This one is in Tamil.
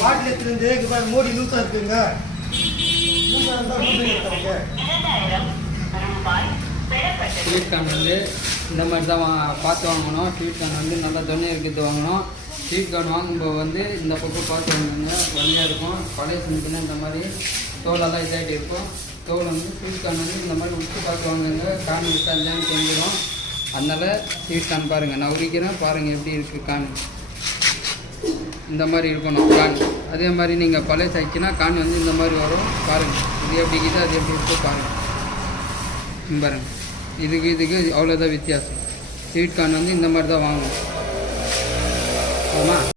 பாட்டில் எடுத்துருந்து மூடி லூஸாக இருக்குங்க. லூஸாக இருந்தால் ஸ்வீட் கார்ன் வந்து இந்த மாதிரி தான் பார்த்து வாங்கணும். ஸ்வீட் கார்ன் வந்து நல்லா தொன்னையாக இருக்கிறது வாங்கணும். ஸ்வீட் கார்ன் வாங்கும்போது வந்து இந்த பக்கம் பார்த்து வாங்குங்க, தொன்னையாக இருக்கும். பழைய செஞ்சுன்னா இந்த மாதிரி தோலெல்லாம் இதாகிட்டு இருக்கும். தோல் வந்து ஸ்வீட் கார்ன் வந்து இந்த மாதிரி உப்பு பார்த்து வாங்குங்க, கார்ன் விட்டா இல்லைன்னு தெரிஞ்சிடும். அதனால் ஸ்வீட் கார்ன் பாருங்கள், நான் உரிக்கிறேன் பாருங்கள் எப்படி இருக்குது கார்ன். இந்த மாதிரி இருக்கணும் கான். அதே மாதிரி நீங்கள் பழைய ஆயிடுச்சுன்னா கான் வந்து இந்த மாதிரி வரும் பாருங்கள். இது எப்படி இருக்குது அது எப்படி இருக்குது பாருங்கள். பாருங்கள் இதுக்கு அவ்வளோதான் வித்தியாசம். ஸ்வீட் கார்ன் வந்து இந்த மாதிரி தான் வாங்கணும். ஆமாம்.